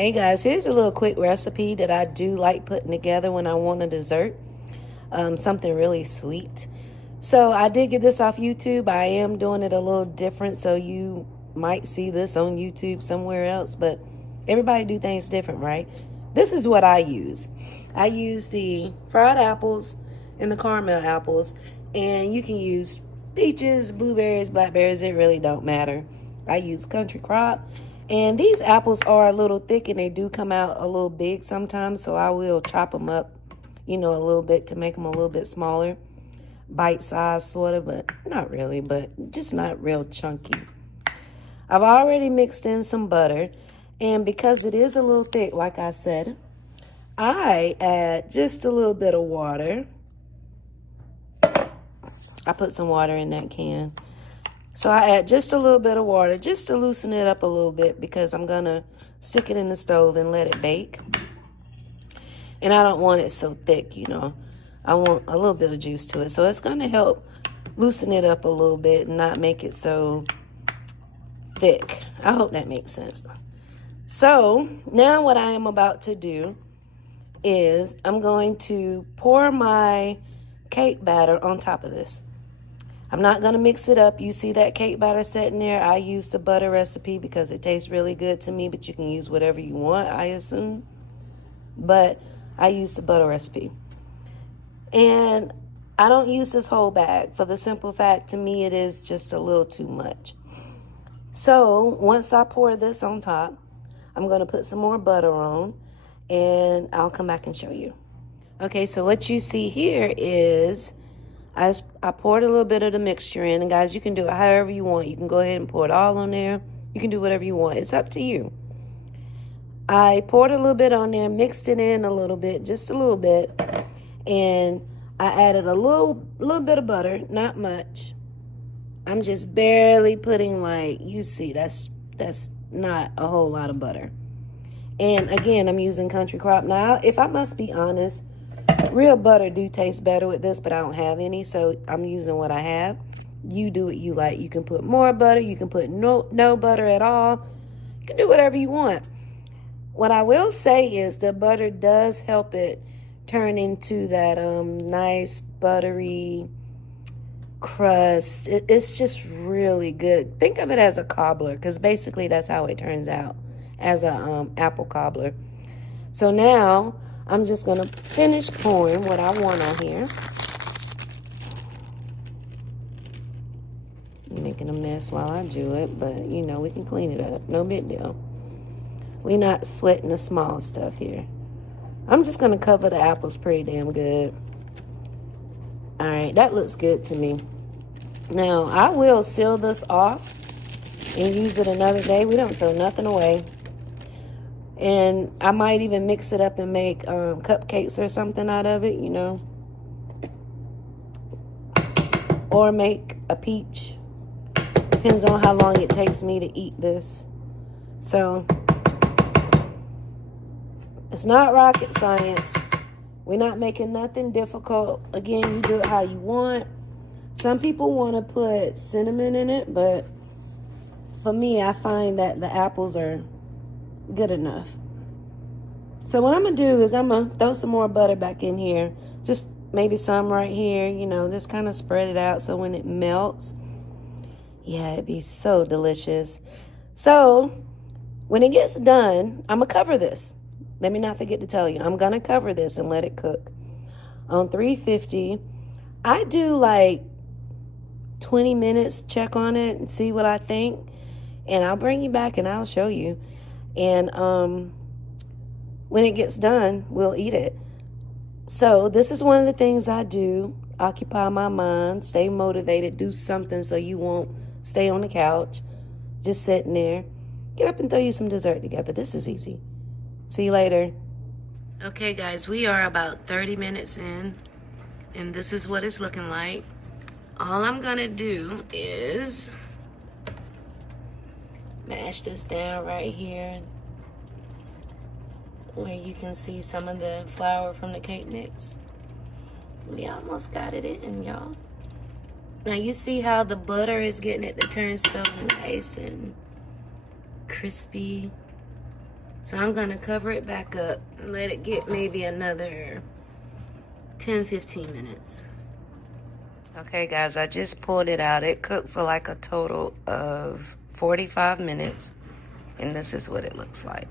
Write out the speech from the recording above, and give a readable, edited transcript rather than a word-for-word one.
Hey guys, here's a little quick recipe that I do like putting together when I want a dessert. Something really sweet. So I did get this off YouTube. I am doing it a little different, so you might see this on YouTube somewhere else, but everybody do things different, right? This is what I use. I use the fried apples and the caramel apples, and you can use peaches, blueberries, blackberries, it really don't matter. I use country crop. And these apples are a little thick and they do come out a little big sometimes, so I will chop them up, a little bit to make them a little bit smaller. Bite size sort of, but not really, but just not real chunky. I've already mixed in some butter, and because it is a little thick, like I said, I add just a little bit of water. I put some water in that can. So I add just a little bit of water just to loosen it up a little bit because I'm going to stick it in the stove and let it bake. And I don't want it so thick, I want a little bit of juice to it. So it's going to help loosen it up a little bit and not make it so thick. I hope that makes sense. So now what I am about to do is I'm going to pour my cake batter on top of this. I'm not going to mix it up. You see that cake batter sitting there? I use the butter recipe because it tastes really good to me, but you can use whatever you want, I assume. But I use the butter recipe. And I don't use this whole bag for the simple fact, to me, it is just a little too much. So once I pour this on top, I'm going to put some more butter on, and I'll come back and show you. Okay, so what you see here is I poured a little bit of the mixture in, and guys, you can do it however you want. You can go ahead and pour it all on there. You can do whatever you want. It's up to you. I poured a little bit on there, mixed it in a little bit, just a little bit, and I added a little bit of butter, not much. I'm just barely putting, you see, that's not a whole lot of butter. And again, I'm using country crop. Now, if I must be honest, real butter do taste better with this, but I don't have any, so I'm using what I have. You do what you like. You can put more butter. You can put no butter at all. You can do whatever you want. What I will say is the butter does help it turn into that nice buttery crust. It's just really good. Think of it as a cobbler, because basically that's how it turns out, as a apple cobbler. So now I'm just going to finish pouring what I want on here. I'm making a mess while I do it, but, we can clean it up. No big deal. We're not sweating the small stuff here. I'm just going to cover the apples pretty damn good. All right, that looks good to me. Now, I will seal this off and use it another day. We don't throw nothing away. And I might even mix it up and make cupcakes or something out of it, Or make a peach. Depends on how long it takes me to eat this. So, it's not rocket science. We're not making nothing difficult. Again, you do it how you want. Some people want to put cinnamon in it, but for me, I find that the apples are good enough. So what I'm going to do is I'm going to throw some more butter back in here. Just maybe some right here, just kind of spread it out so when it melts, yeah, it'd be so delicious. So when it gets done, I'm going to cover this. Let me not forget to tell you, I'm going to cover this and let it cook on 350. I do 20 minutes, check on it and see what I think. And I'll bring you back and I'll show you. And when it gets done, we'll eat it. So this is one of the things I do. Occupy my mind, stay motivated, do something so you won't stay on the couch, just sitting there. Get up and throw you some dessert together. This is easy. See you later. Okay, guys, we are about 30 minutes in, and this is what it's looking like. All I'm gonna do is mash this down right here where you can see some of the flour from the cake mix. We almost got it in, y'all. Now you see how the butter is getting it to turn so nice and crispy. So I'm gonna cover it back up and let it get maybe another 10-15 minutes. Okay guys, I just pulled it out. It cooked for like a total of 45 minutes, and this is what it looks like.